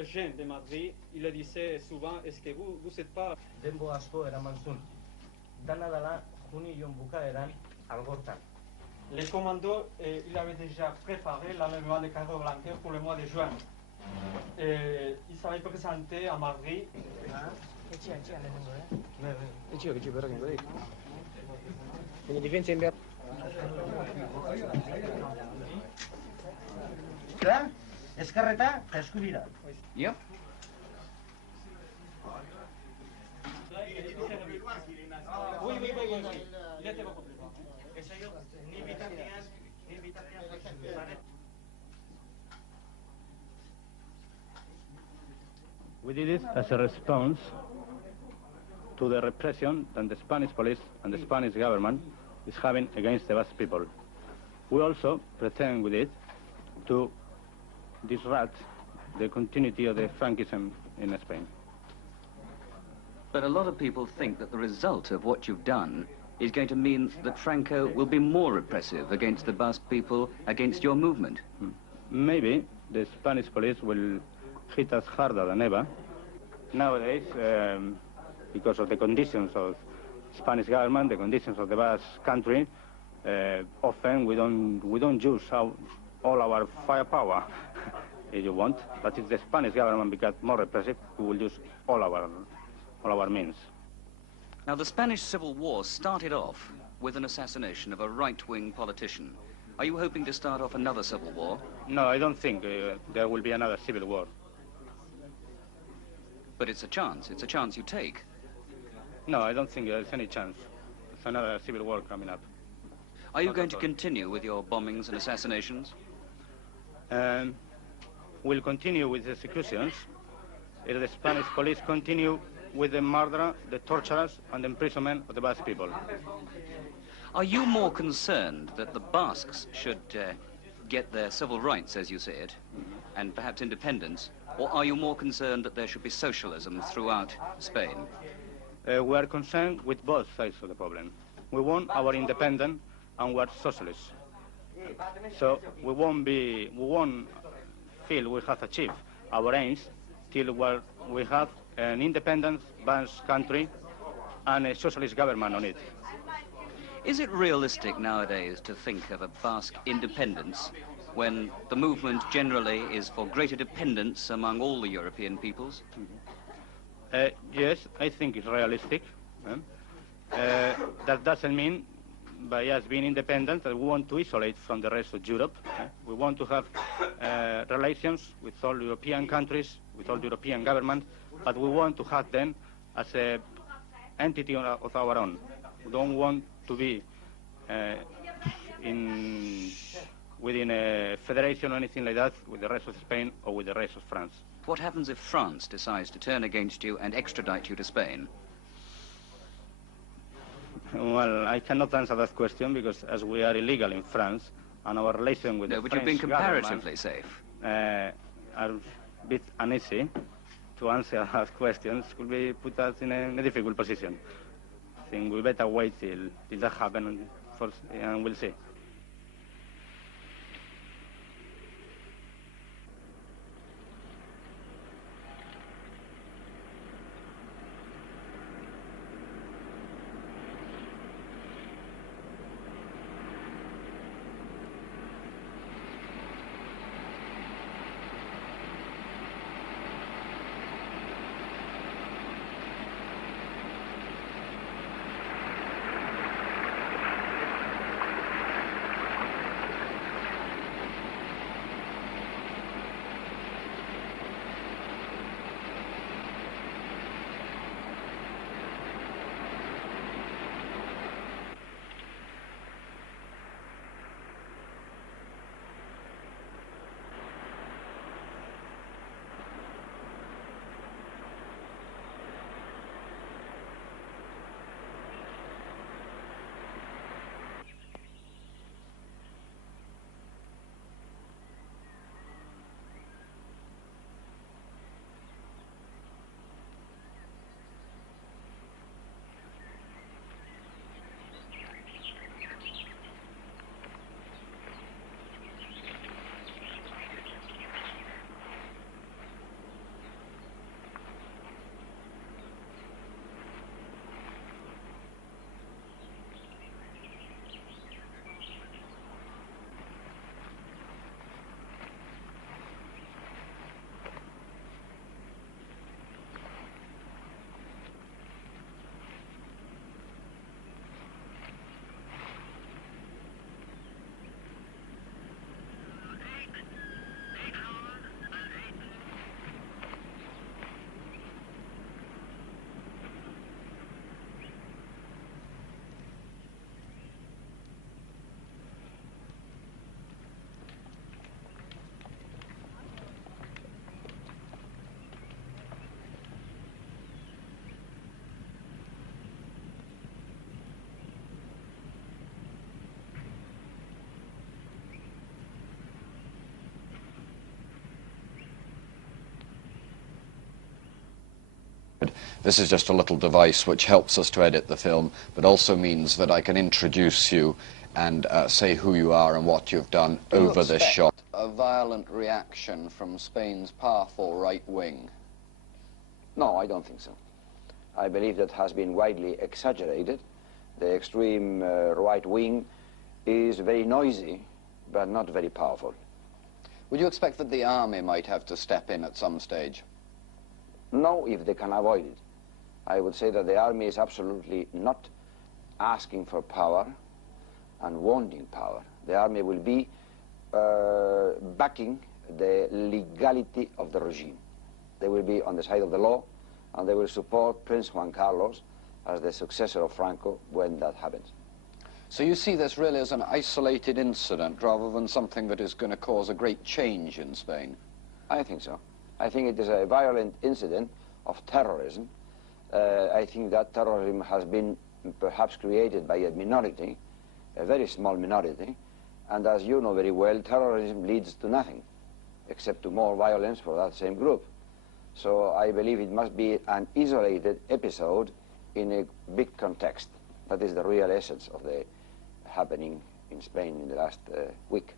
les gens de Madrid, il le disait souvent, est-ce que vous n'êtes pas... Denbo asko eraman zuen. Dana dela junio bukaeran algortan. Les commandos, il avait déjà préparé l'enlèvement de Carrero Blanco pour le mois de juin. Il s'avait présenté à Madrid. Clar, eskarreta eta eskubira. Yep. Oui. Il était beaucoup plus loin. We did it as a response to the repression that the Spanish police and the Spanish government is having against the Basque people. We also pretend with it to disrupt the continuity of the Franquism in Spain. But a lot of people think that the result of what you've done is going to mean that Franco will be more repressive against the Basque people, against your movement. Maybe the Spanish police will hit us harder than ever. Nowadays, because of the conditions of Spanish government, the conditions of the Basque Country, often we don't use all our firepower, if you want. But if the Spanish government becomes more repressive, we will use all our means. Now, the Spanish Civil War started off with an assassination of a right-wing politician. Are you hoping to start off another civil war? No, I don't think there will be another civil war. But it's a chance you take. No, I don't think there's any chance. There's another civil war coming up. Are you going to continue with your bombings and assassinations? We'll continue with the executions if the Spanish police continue with the murder, the tortures, and the imprisonment of the Basque people. Are you more concerned that the Basques should get their civil rights, as you say it, and perhaps independence, or are you more concerned that there should be socialism throughout Spain? We are concerned with both sides of the problem. We want our independence and we are socialists. So we won't feel we have achieved our aims till we have an independent Basque country and a socialist government on it. Is it realistic nowadays to think of a Basque independence when the movement generally is for greater dependence among all the European peoples? Yes, I think it's realistic. That doesn't mean by us being independent that we want to isolate from the rest of Europe. We want to have relations with all European countries, with all European governments, but we want to have them as an entity of our own. We don't want to be within a federation or anything like that with the rest of Spain or with the rest of France. What happens if France decides to turn against you and extradite you to Spain? Well, I cannot answer that question because as we are illegal in France and our relation with the French but you've been comparatively safe. Are a bit uneasy to answer that questions could be put us in a difficult position. I think we better wait till that happens and we'll see. This is just a little device which helps us to edit the film, but also means that I can introduce you and say who you are and what you've done over this shot. A violent reaction from Spain's powerful right wing? No, I don't think so. I believe that has been widely exaggerated. The extreme right wing is very noisy, but not very powerful. Would you expect that the army might have to step in at some stage? No, if they can avoid it. I would say that the army is absolutely not asking for power and wanting power. The army will be backing the legality of the regime. They will be on the side of the law, and they will support Prince Juan Carlos as the successor of Franco when that happens. So you see this really as an isolated incident rather than something that is going to cause a great change in Spain? I think so. I think it is a violent incident of terrorism. I think that terrorism has been perhaps created by a minority, a very small minority, and as you know very well, terrorism leads to nothing except to more violence for that same group. So I believe it must be an isolated episode in a big context. That is the real essence of the happening in Spain in the last week.